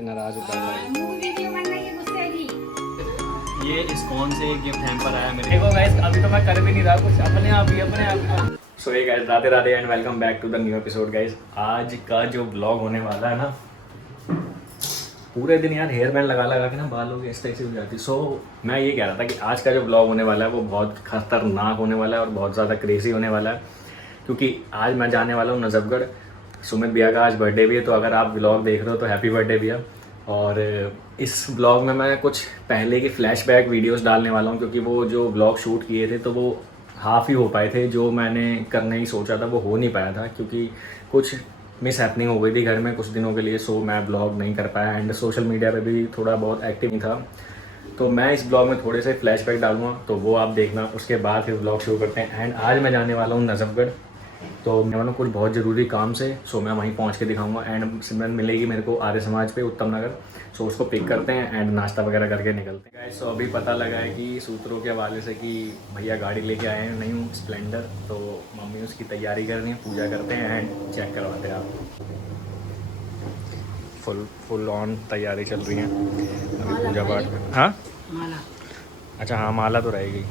नाराज होता है। ये इस्कॉन से गिफ्ट हैम्पर आया मेरे। देखो गाइस, अभी तो मैं कर भी नहीं रहा कुछ, अपने आप ही। So hey guys, Radhe Radhe and welcome back to the new episode guys. आज का जो ब्लॉग होने वाला है ना, पूरे दिन यार हेयर बैंड लगा लगा के ना बालों की इस तरह से हो जाती। सो मैं ये कह रहा था कि आज का जो ब्लॉग होने वाला है वो बहुत खतरनाक होने वाला है और बहुत ज़्यादा क्रेजी होने वाला है, क्योंकि आज मैं जाने वाला हूँ नजफगढ़। सुमित भैया का आज बर्थडे भी है, तो अगर आप ब्लॉग देख रहे हो तो हैप्पी बर्थडे भैया। और इस ब्लॉग में मैं कुछ पहले की फ्लैशबैक वीडियोस डालने वाला हूँ, क्योंकि वो जो ब्लॉग शूट किए थे तो वो हाफ़ ही हो पाए थे। जो मैंने करने ही सोचा था वो हो नहीं पाया था, क्योंकि कुछ मिस हैपनिंग हो गई थी घर में कुछ दिनों के लिए। सो मैं ब्लॉग नहीं कर पाया एंड सोशल मीडिया पे भी थोड़ा बहुत एक्टिव नहीं था। तो मैं इस ब्लॉग में थोड़े से फ्लैशबैक डालूंगा, तो वो आप देखना। उसके बाद फिर ब्लॉग शुरू करते हैं। एंड आज मैं जाने वाला हूँ नजफगढ़, तो मैं वाला कुछ बहुत ज़रूरी काम से। सो मैं वहीं पहुँच के दिखाऊंगा। एंड सिमरन मिलेगी मेरे को आर्य समाज पे उत्तम नगर। सो उसको पिक करते हैं एंड नाश्ता वगैरह करके निकलते हैं। सो अभी पता लगा है कि सूत्रों के हवाले से कि भैया गाड़ी लेके आए हैं, नहीं स्प्लेंडर। तो मम्मी उसकी तैयारी कर रही है, पूजा करते हैं एंड चेक करवाते हैं आप। फुल ऑन तैयारी चल रही है अभी पूजा पाठ। हाँ माला। अच्छा, हाँ माला तो रहेगी।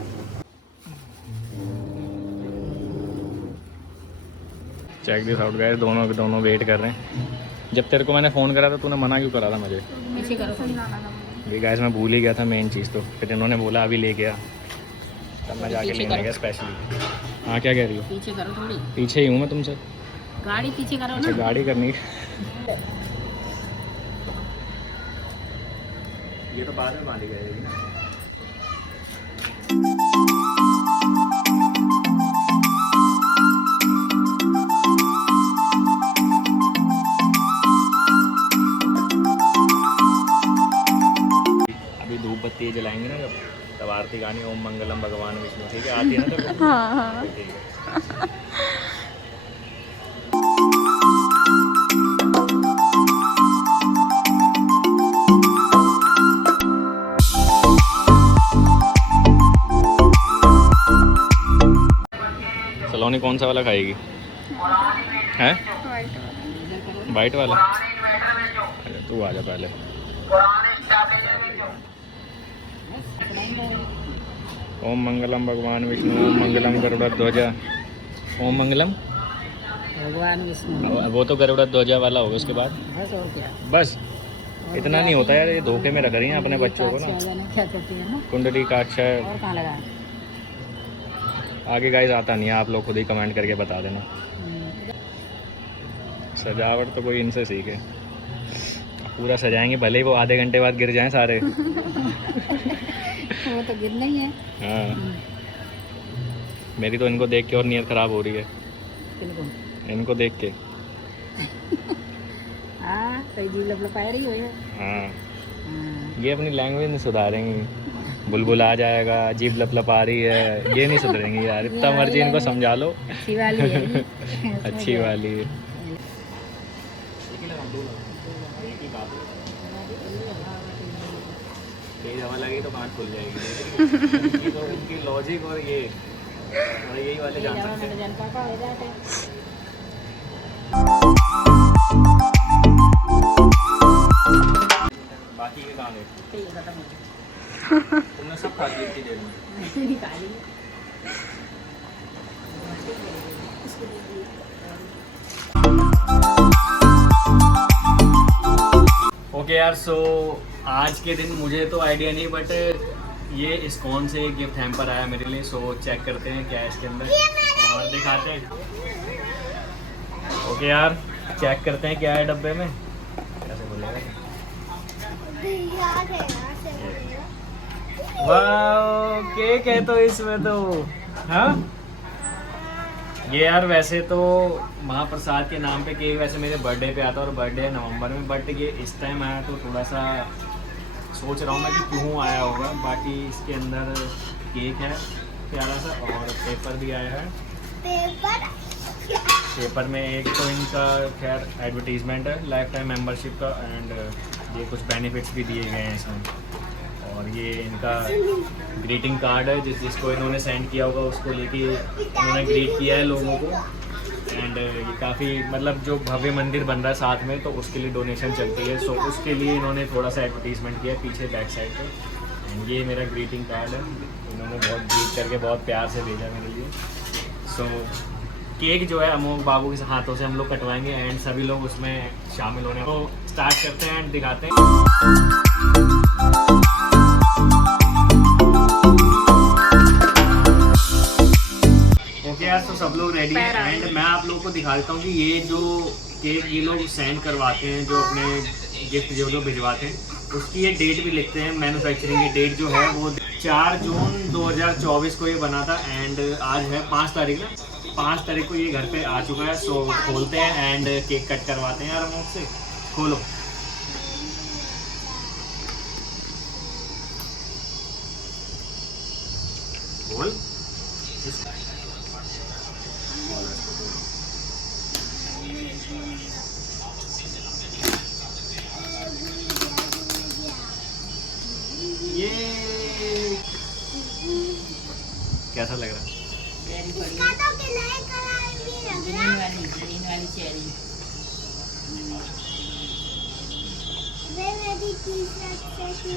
चेक दिस आउट गाइस, दोनों के दोनों वेट कर रहे हैं। जब तेरे को मैंने फ़ोन करा था तूने मना क्यों करा था मुझे? पीछे करो थोड़ी। ये गाइस मैं भूल ही गया था मेन चीज़। तो फिर इन्होंने बोला अभी ले गया, तब मैं जाके लेने गया स्पेशली। हाँ क्या कह रही हो? पीछे करो थोड़ी। पीछे ही हूँ मैं तुमसे। गाड़ी पीछे करो अच्छा ना। गाड़ी करनी। ये तो बाद में माली जाएगी ना। अभी धूप बत्ती जलाएंगे ना जब, तब आरती गानी ओम मंगलम भगवान विष्णु। ठीक है, आती है ना तब? हाँ हाँ। ठीक है। सलोनी कौन सा वाला खाएगी? हैं? वाइट वाला। अरे तू आ जा पहले। ओम मंगलम भगवान विष्णु ओम मंगलम गरुड़ ध्वजा। ओम मंगलम भगवान विष्णु। वो तो गरुड़ ध्वजा वाला होगा। उसके बाद बस और क्या। बस इतना नहीं होता यार, ये धोखे में रख रही हैं अपने बच्चों को ना। क्या कहती है ना। कुंडली काक्षा। और कहाँ लगा? आगे गाइस आता नहीं है, आप लोग खुद ही कमेंट करके बता देना। सजावट तो कोई इनसे सीखे। पूरा सजाएंगे, भले ही वो आधे घंटे बाद गिर जाएं सारे। वो तो गिरना ही है। हाँ, मेरी तो इनको देख के और नीयत खराब हो रही है। बिल्कुल। इनको देख के। हाँ तो जी लपलपाए रही हो ये। हाँ, ये अपनी लैंग्वेज नहीं सुधारेंगी। बुलबुल आ जाएगा, जीभ लपलप आ रही है, ये नहीं सुधरेंगी यार। इतना मर्जी इनको समझा लो। अच्छी वाली है ये। अच्छी वाली है। तेज हवा लगी तो बात खुल जाएगी। तो उनकी लॉजिक और ये और यही वाले जान सकते हैं। जनता का हो जाते। बाकी के काम है ये खत्म हो गया। तुमने सब खा ली इतनी देर में। निकाली। ओके यार, सो आज के दिन मुझे तो आइडिया नहीं, बट ये इस्कॉन से गिफ्ट हैम्पर आया मेरे लिए। सो चेक करते हैं क्या है इसके अंदर और दिखाते हैं। ओके यार, चेक करते हैं क्या है डब्बे में। कैसे बोलेगा? वाह, केक है तो इसमें तो। हाँ ये यार वैसे तो महाप्रसाद के नाम पे केक वैसे मेरे बर्थडे पे आता है और बर्थडे है नवंबर में, बट ये इस टाइम आया तो थोड़ा सा सोच रहा हूँ मैं कि क्यों आया होगा। बाकी इसके अंदर केक है प्यारा सा और पेपर भी आया है। पेपर में एक तो इनका खैर एडवर्टीजमेंट है लाइफ टाइम मेम्बरशिप का, एंड ये कुछ बेनिफिट्स भी दिए गए हैं इसमें। और ये इनका ग्रीटिंग कार्ड है जिसको इन्होंने सेंड किया होगा, उसको लेके इन्होंने ग्रीट किया है लोगों को। एंड एंड ये काफ़ी मतलब जो भव्य मंदिर बन रहा है साथ में, तो उसके लिए डोनेशन चलती है। सो उसके लिए इन्होंने थोड़ा सा एडवर्टीजमेंट किया पीछे बैक साइड पे। एंड ये मेरा ग्रीटिंग कार्ड है, इन्होंने बहुत ग्रीट करके बहुत प्यार से भेजा मेरे लिए। सो केक जो है अमोक बाबू के हाथों से हम लोग कटवाएंगे एंड सभी लोग उसमें शामिल होने को स्टार्ट करते हैं एंड दिखाते हैं। ओके यार, तो सब लोग रेडी हैं एंड मैं आप लोगों को दिखा देता हूँ कि ये जो केक ये लोग सेंड करवाते हैं, जो अपने गिफ्ट जो भिजवाते हैं, उसकी ये डेट भी लिखते हैं। मैन्युफैक्चरिंग की डेट जो है वो 4 जून 2024 को ये बना था एंड आज है 5 तारीख ना, 5 तारीख को ये घर पे आ चुका है। सो खोलते हैं एंड केक कट करवाते हैं यार अमोक से। खोलो। बोल। ये कैसा लग रहा है? ग्रीन वाली चेरी।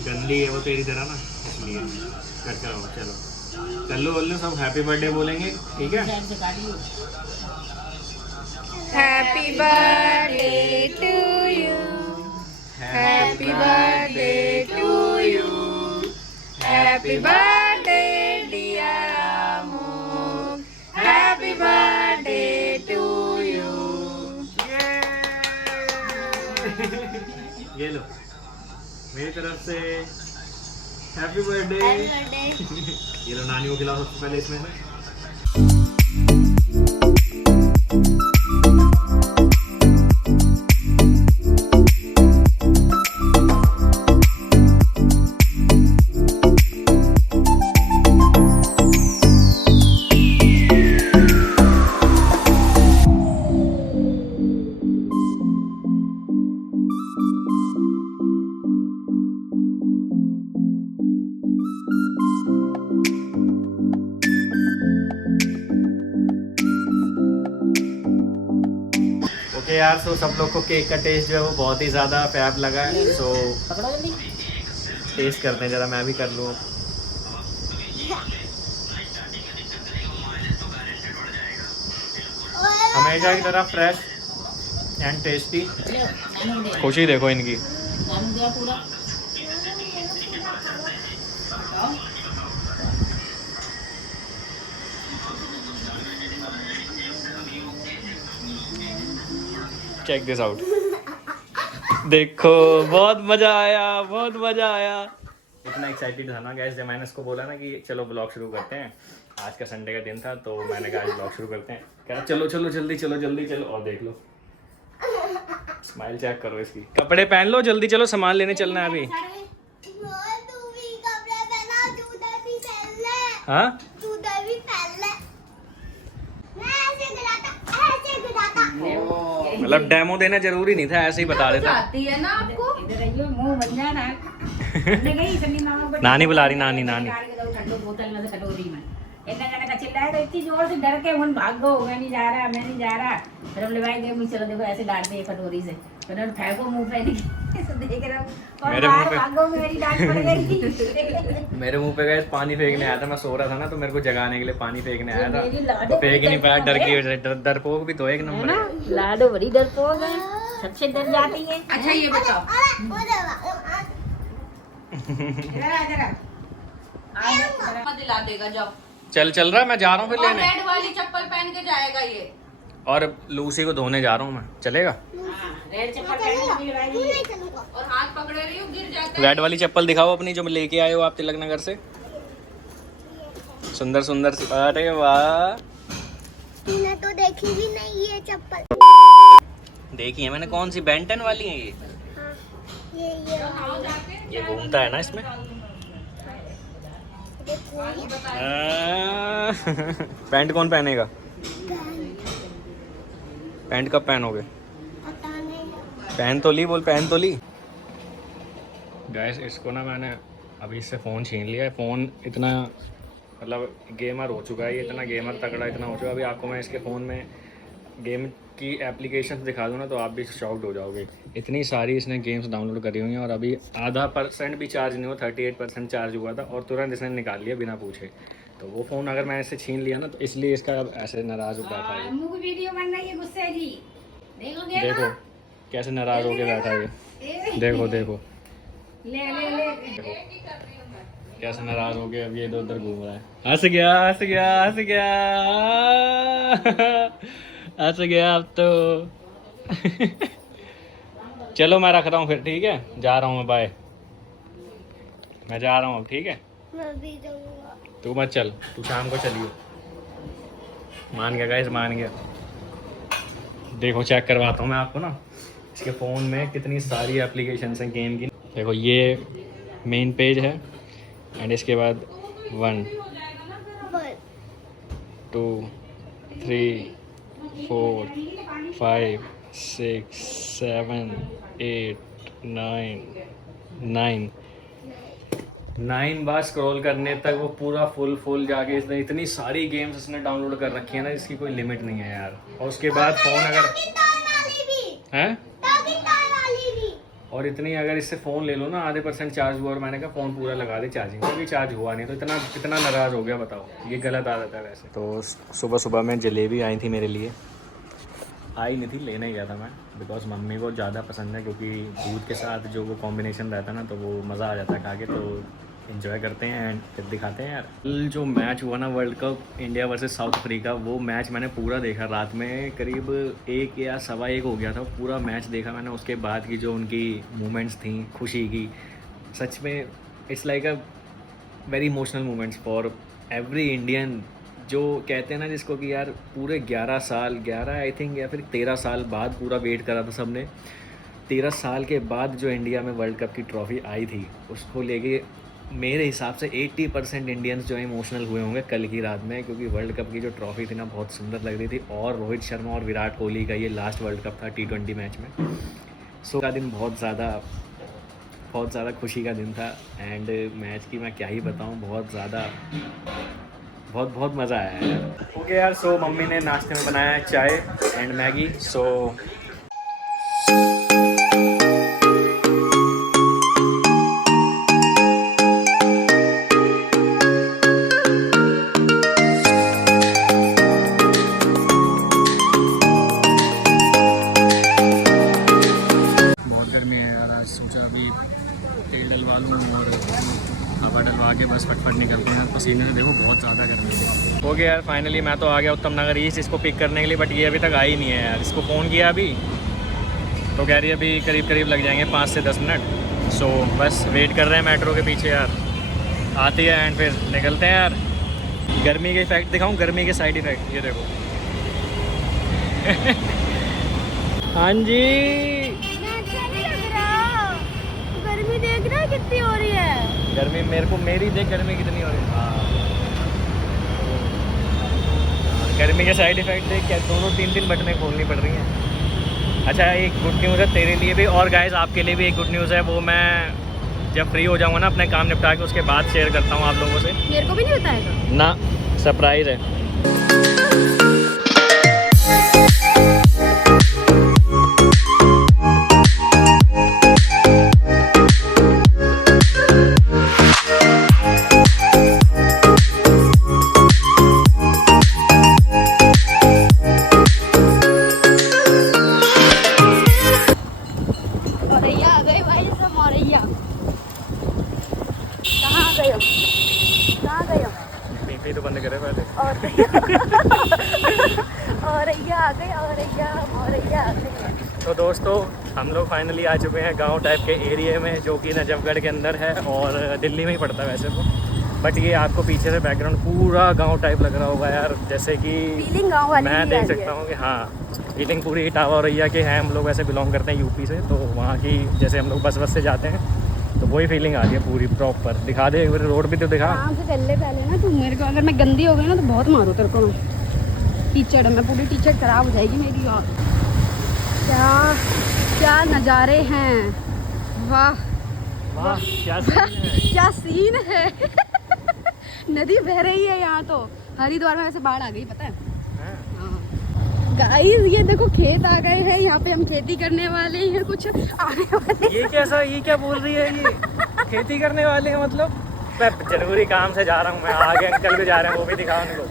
गंदी है वो तेरी तरह ना, इसलिए कट कराओ। चलो कल्लू वल्लू सब हैप्पी बर्थडे बोलेंगे, ठीक है? Happy birthday to you, happy birthday to you, happy birthday dear Amok, happy birthday to you. ये लो मेरी तरफ से हैप्पी बर्थडे। ये लो नानी को खिलाओ सबसे पहले इसमें से। ओके यार, सो सब लोग को केक का टेस्ट जो है वो बहुत ही ज़्यादा फैब लगा है। सो टेस्ट करते हैं ज़रा, मैं भी कर लूँ। हमेशा की तरह फ्रेश एंड टेस्टी। खुशी देखो इनकी। पूरा चेक दिस आउट। देखो बहुत मजा आया, बहुत मजा आया। इतना एक्साइटेड था ना गैस, जब मैंने इसको बोला ना कि चलो ब्लॉग शुरू करते हैं। आज का संडे का दिन था तो मैंने कहा आज ब्लॉग शुरू करते हैं। कह रहा चलो चलो जल्दी चलो जल्दी चलो। और देख लो स्माइल चेक करो इसकी। कपड़े पहन लो जल्दी, चलो सामान लेने चलना है अभी। हाँ मतलब डेमो देना जरूरी नहीं था, ऐसे ही बता देता। आती है ना आपको। इधर आइयो, मुंह बन जाना। गई सन्नी मामा को नानी बुला रही, नानी नानी। ठंडो बोतल में से कटोरी में इतना जगह का चिल्लाया तो इतनी जोर से डर के मन भाग गो, मैं नहीं जा रहा, मैं नहीं जा रहा। फिर हम ले भाई गए, मुझे चलो देखो ऐसे डांट दे कटोरी से, फिर हम फेंको मुंह पे नहीं ऐसे देख रहा हूं और मेरे मुंह बाहर पे- भागो, मेरी डांट पड़ गई। मेरे मुंह पे गए पानी फेंकने आया था। मैं सो रहा था ना तो मेरे को जगाने के लिए पानी फेंकने आया था, मेरी लाडो तो फेंक ही नहीं बड़ी पाया डर की डरपोक वजह से। डरपोक भी तो एक है नंबर ना, है। लाडो बड़ी डरपोक है, सबसे डर जाती है। अच्छा ये बताओ, इधर आ जरा, मत दिला देगा जाओ। चल चल रहा है, मैं जा रहा हूँ फिर और लेने। रेड वाली चप्पल पहन के जाएगा ये। और लूसी को धोने जा रहा हूँ मैं, चलेगा? रेड चप्पल पहन के लगाई। और हाथ पकड़े रही हो, गिर जाता है। रेड वाली चप्पल दिखाओ अपनी, जो लेके आए हो आप तिलक नगर से। सुंदर सुंदर सी। अरे वाह, तूने तो देखी भी नहीं ये चप्पल। देखी है मैंने। कौन सी? बेंटन वाली है ये? ये आओ जाके ये घूमता है ना इसमें। देखो पैंट कौन पहनेगा? पैंट कब पहनोगे? पता नहीं। पहन तो ली, बोल पहन तो ली। गैस इसको ना मैंने अभी इससे फ़ोन छीन लिया है। फ़ोन इतना मतलब गेमर हो चुका है ये, इतना गेमर तगड़ा इतना हो चुका है। अभी आपको मैं इसके फ़ोन में गेम की एप्लीकेशन दिखा दूँ ना तो आप भी शॉक्ड हो जाओगे। इतनी सारी इसने गेम्स डाउनलोड करी हुई हैं और अभी आधा % भी चार्ज नहीं हुआ, 38% चार्ज हुआ था और तुरंत इसने निकाल लिया बिना पूछे। तो वो फ़ोन अगर मैं इससे छीन लिया ना तो इसलिए इसका अब ऐसे नाराज़ हो बैठा है। अम्मू की वीडियो बन रही है गुस्से की। देखो देखो कैसे नाराज़ होके बैठा है। देखो देखो ले ले ले कैसे नाराज़ हो गया, अब ये इधर उधर घूम रहा है। हंस गया हंस गया हंस गया हंस गया अब तो। चलो मैं रख रहा हूँ फिर, ठीक है, जा रहा हूँ मैं, बाय। मैं जा रहा हूँ अब, ठीक है। मैं भी जाऊंगा। तू मत चल, तू शाम को चलियो। मान गया गाइस, मान गया। देखो चेक करवाता हूँ मैं आपको ना इसके फ़ोन में कितनी सारी एप्लीकेशंस हैं गेम की। देखो ये मेन पेज है एंड इसके बाद 1 2 3 4 5 6 7 8 9 बार स्क्रॉल करने तक वो पूरा फुल जाके इसने इतनी सारी गेम्स इसने डाउनलोड कर रखी है ना, इसकी कोई लिमिट नहीं है यार। और उसके बाद फ़ोन अगर हैं और इतनी अगर इससे फ़ोन ले लो ना, आधे % चार्ज हुआ और मैंने कहा फ़ोन पूरा लगा दे चार्जिंग पे, भी चार्ज हुआ नहीं, तो इतना नाराज़ हो गया। बताओ, ये गलत आदत है वैसे। तो सुबह सुबह में जलेबी आई थी मेरे लिए, आई नहीं थी, लेने गया था मैं, बिकॉज मम्मी को ज़्यादा पसंद है, क्योंकि दूध के साथ जो वो कॉम्बिनेशन रहता है ना तो वो मज़ा आ जाता है खा के, तो इन्जॉय करते हैं एंड फिर दिखाते हैं यार। कल जो मैच हुआ ना world cup India versus south Africa, वो मैच मैंने पूरा देखा। रात में करीब 1 या 1:15 हो गया था, पूरा मैच देखा मैंने। उसके बाद की जो उनकी मूवमेंट्स थी खुशी की, सच में it's like a very emotional movements for every Indian. जो कहते हैं ना जिसको कि यार पूरे 11 आई थिंक या फिर 13 साल बाद पूरा वेट करा था सबने। 13 साल के बाद जो इंडिया में वर्ल्ड कप की ट्रॉफ़ी आई थी, उसको लेके मेरे हिसाब से 80% इंडियंस जो है इमोशनल हुए होंगे कल की रात में, क्योंकि वर्ल्ड कप की जो ट्रॉफ़ी थी ना बहुत सुंदर लग रही थी। और रोहित शर्मा और विराट कोहली का ये लास्ट वर्ल्ड कप था T20 मैच में। सो का दिन बहुत ज़्यादा खुशी का दिन था एंड मैच की मैं क्या ही बताऊँ, बहुत मज़ा आया यार। ओके यार, सो मम्मी ने नाश्ते में बनाया है चाय एंड मैगी। सो बहुत गर्मी है यार, आज सोचा अभी तेल डलवा लूँ और हवा डलवा के बस फटफट निकलते हैं। पसीने से देखो बहुत ज़्यादा गर्मी है। हो गया यार, फाइनली मैं तो आ गया उत्तम नगर ईस्ट इसको पिक करने के लिए, बट ये अभी तक आई नहीं है यार। इसको फ़ोन किया अभी तो कह रही है अभी करीब लग जाएंगे 5 से 10 मिनट। सो बस वेट कर रहे हैं मेट्रो के पीछे यार, आती है एंड फिर निकलते हैं यार। गर्मी के इफेक्ट दिखाऊँ, गर्मी के साइड इफ़ेक्ट ये देखो। हाँ जी, अच्छा नहीं लग रहा, गर्मी देख रहा है कितनी हो रही है। गर्मी मेरी देख गर्मी कितनी हो रही है। हाँ, गर्मी के साइड इफ़ेक्ट देख क्या 2-3 बटनें खोलनी पड़ रही हैं। अच्छा, एक गुड न्यूज़ है तेरे लिए भी और गाइस आपके लिए भी एक गुड न्यूज़ है। वो मैं जब फ्री हो जाऊँगा ना अपने काम निपटा के उसके बाद शेयर करता हूँ आप लोगों से। मेरे को भी नहीं बताएगा ना, सरप्राइज़ है। औरैया आ गए भाई, सब औरैया। कहाँ गए हो? पीपी तो बंद करे पहले। औरैया आ गए, औरैया आ गए। तो दोस्तों हम लोग फाइनली आ चुके हैं गांव टाइप के एरिया में, जो कि नजफगढ़ के अंदर है और दिल्ली में ही पड़ता है वैसे तो। बट ये आपको पीछे से बैकग्राउंड पूरा गांव टाइप लग रहा होगा यार, जैसे कि फीलिंग गाँव वाली मैं देख सकता हूँ कि हाँ फीलिंग पूरी इटावा औरैया के हैं। हम लोग वैसे बिलोंग करते हैं यूपी से, तो वहाँ की जैसे हम लोग बस से जाते हैं तो वही फीलिंग आ रही है पूरी प्रॉपर। दिखा दे एक बार, रोड भी तो दिखा। काम से पहले ना तू मेरे को, अगर मैं गंदी हो गई ना तो बहुत मारो तेरे को। टीचर मैं पूरी टीचर खराब हो जाएगी मेरी। यार क्या नज़ारे हैं, वाह वाह क्या सीन है। क्या सीन है। नदी बह रही है यहाँ तो। हरिद्वार में वैसे बाढ़ आ गई पता है। हैं? हाँ, गाइस ये देखो खेत आ गए हैं, यहाँ पे हम खेती करने वाले हैं, कुछ आने वाले। ये क्या बोल रही है ये? खेती करने वाले हैं मतलब? मैं जरूरी काम से जा रहा हूँ, मैं आगे अंकल भी जा रहे हैं, वो भी दिखाओ उनको।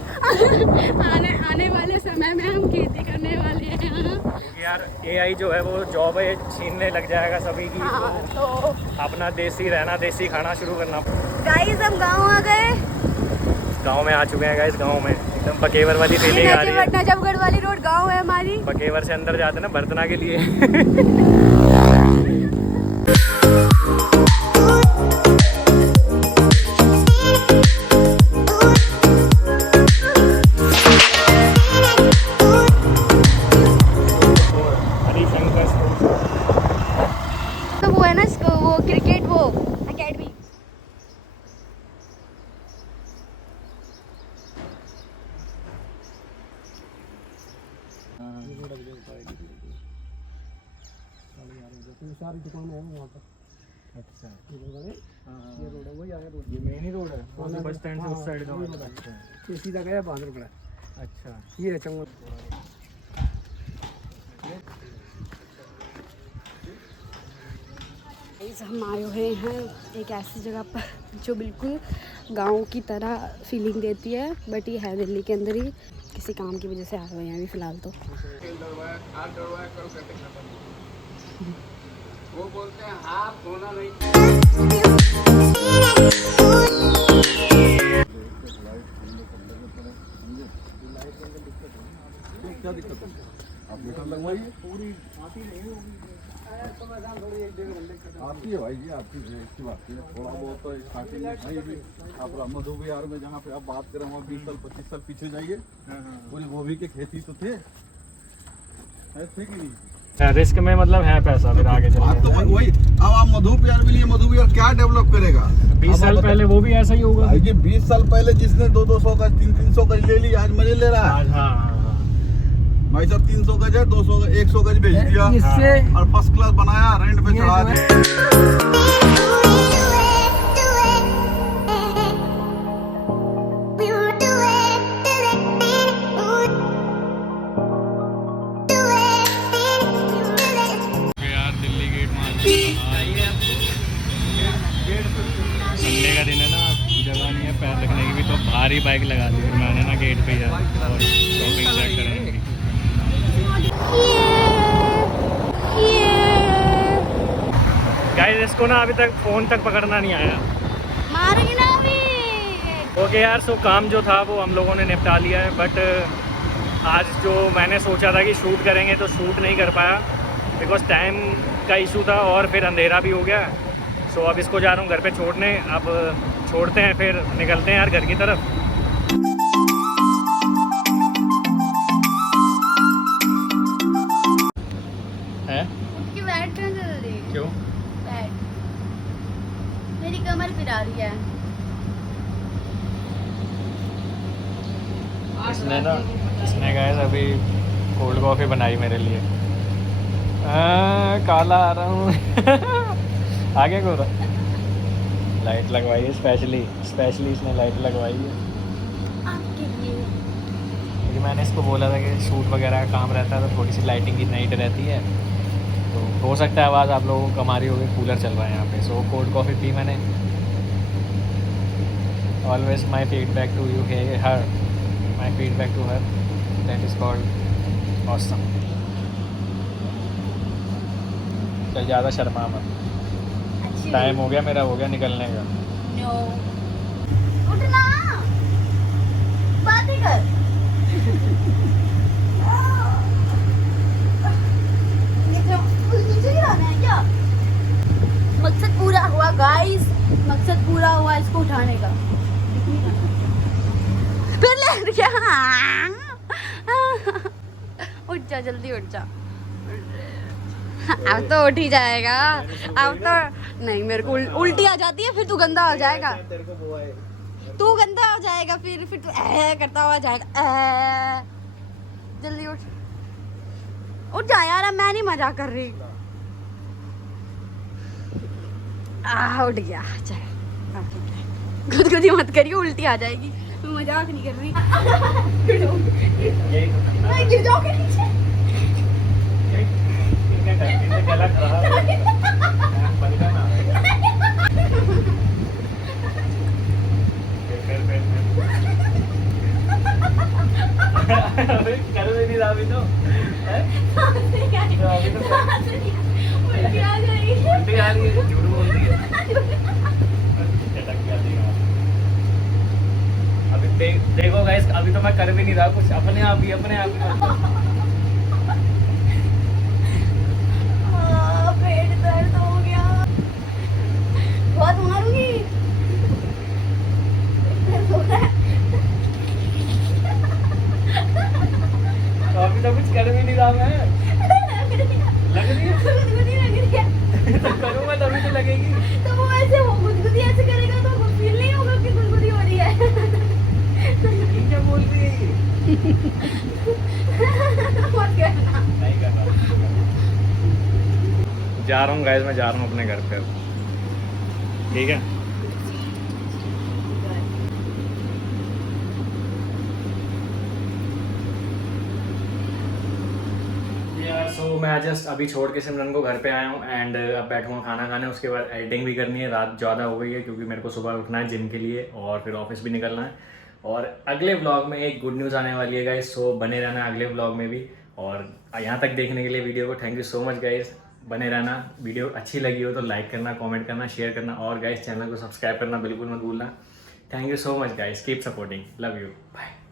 आने वाले समय में हम खेती करने वाले हैं। क्योंकि यार AI जो है वो जॉब है छीनने लग जाएगा सभी की, तो अपना देसी रहना, देसी खाना शुरू करना। गाइस हम गाँव आ गए, गांव में आ चुके हैं गाइस। गांव में एकदम पकेवर वाली फीलिंग आ रही है। नजफगढ़ वाली रोड गाँव है हमारी। पकेवर से अंदर जाते ना बर्तना के लिए। तो वो है ना वो क्रिकेट वो अकेडमी। सारी दुकान है वहाँ पर। अच्छा, ये रोड है, वही आया रोड। ये मेन ही रोड है, वो भी बस स्टैंड से उस साइड का वाला। अच्छा ये सीधा गया बांद्रा पड़ा। अच्छा, ये है चंगल। हम आए हुए हैं एक ऐसी जगह पर जो बिल्कुल गांव की तरह फीलिंग देती है, बट ये है दिल्ली के अंदर ही। किसी काम की वजह से आए हुए हैं अभी फ़िलहाल तो। वो बोलते हैं हाथ धोना नहीं। क्या दिक्कत है? आप मीटर लगवाइए, पूरी आती नहीं होगी। आती है भाई जी, आपकी इसकी बात है। थोड़ा बहुत तो स्टार्टिंग में नहीं भी आप मधु बिहार में जहाँ पे आप बात करें वहाँ 20 साल 25 साल पीछे जाइए, पूरी गोभी के खेती तो थे कि नहीं? रिस्क में मतलब है पैसा, फिर आगे आप तो वही। अब आप मधु बिहार भी लिए, मधु बिहार क्या डेवलप करेगा? 20 साल पहले वो भी ऐसा ही होगा। भाई जी 20 साल पहले जिसने 200 का 300 गज ले लिया, आज मजे ले रहा है। हाँ, भाई साहब 300 गज है, 200 100 गज बेच दिया इससे और फर्स्ट क्लास बनाया, रेंट पे चढ़ा दिया। संडे का दिन है ना, जगह नहीं है पैर रखने की भी, तो बाहर ही बाइक लगा दी। फिर मैंने ना गेट पे यार और शॉपिंग चेक करेंगे। गाइस इसको ना अभी तक फ़ोन तक पकड़ना नहीं आया। मारेंगे ना अभी। ओके यार, सो काम जो था वो हम लोगों ने निपटा लिया है, बट आज जो मैंने सोचा था कि शूट करेंगे तो शूट नहीं कर पाया, बिकॉज टाइम का इशू था और फिर अंधेरा भी हो गया। सो अब इसको जा रहा हूँ घर पे छोड़ने। अब छोड़ते हैं, फिर निकलते हैं यार घर की तरफ। है उनकी बैठ रहे जल्दी। क्यों? बैठ, मेरी कमर पिरा रही है। इसने गाइस अभी कोल्ड कॉफ़ी बनाई मेरे लिए। काला आ रहा हूँ। आगे को लाइट लगवाई है, स्पेशली इसने लाइट लगवाई है आपके लिए। क्योंकि मैंने इसको बोला था कि शूट वगैरह का काम रहता है तो थोड़ी सी लाइटिंग की नाइट रहती है, तो हो सकता है आवाज़ आप लोगों को कम आ रही होगी। कूलर चल रहा है यहाँ पे। सो कोल्ड कॉफ़ी पी मैंने। Always my feedback to you है her, my feedback to her, that is called awesome. चल ज़्यादा शर्मा मत, टाइम हो गया मेरा, हो गया निकलने का। नो, उठना, बातें कर। नीचे गिराना है क्या? मकसद पूरा हुआ गाइस, मकसद पूरा हुआ इसको उठाने का। फिर ले गया। उठ जा, जल्दी उठ जा। अब तो उठ ही जाएगा। अब तो नहीं, मेरे को उल्टी आ जाती है, फिर तू गंदा हो जाएगा। तू गंदा हो जाएगा, फिर तू करता हुआ जाएगा। जल्दी उठ, उठ जा यार, मैं नहीं मजाक कर रही। उठ गया, चल। गुदगुदी मत करिए, उल्टी आ जाएगी। मैं मजाक नहीं कर रही। यही तो मैं गिर जाओगे नीचे। इनका गला खराब है। पलका ना आए। फिर। अबे कर भी नहीं रहा अभी तो। हैं? अभी तो उल्टी आ जाएगी। उल्टी आ रही है, झूठ बोल रही है। चटक गया देगा। अभी देखो गाइस, अभी तो मैं कर भी नहीं रहा कुछ, अपने आप ही पेट दर्द हो गया। बहुत मारूंगी। दर्द हो रहा है। तो अभी तो कुछ कर भी नहीं रहा मैं। लग रही है गुदगुदी लग रही है। तो करूँगा तभी तो लगेगी। तो वो ऐसे हो गुदगुदी ऐसे करेगा तो फील नहीं होगा कि गुदगुदी हो रही है। ये क्या बोल रही है ये? मत करना। नहीं कर रहा। जा रहा हूँ गाइस, मैं जा रहा हूँ अपने घर पे अब। ठीक है। सो मैं जस्ट अभी छोड़ के सिमरन को घर पे आया हूँ एंड अब बैठूंगा खाना खाने। उसके बाद एडिटिंग भी करनी है। रात ज़्यादा हो गई है क्योंकि मेरे को सुबह उठना है जिम के लिए और फिर ऑफिस भी निकलना है। और अगले व्लॉग में एक गुड न्यूज़ आने वाली है गाइस, सो बने रहना अगले व्लॉग में भी। और यहाँ तक देखने के लिए वीडियो को thank you so much guys. बने रहना। वीडियो अच्छी लगी हो तो लाइक करना, कमेंट करना, शेयर करना और गाइस चैनल को सब्सक्राइब करना बिल्कुल मत भूलना। Thank you so much guys, keep supporting, love you, bye.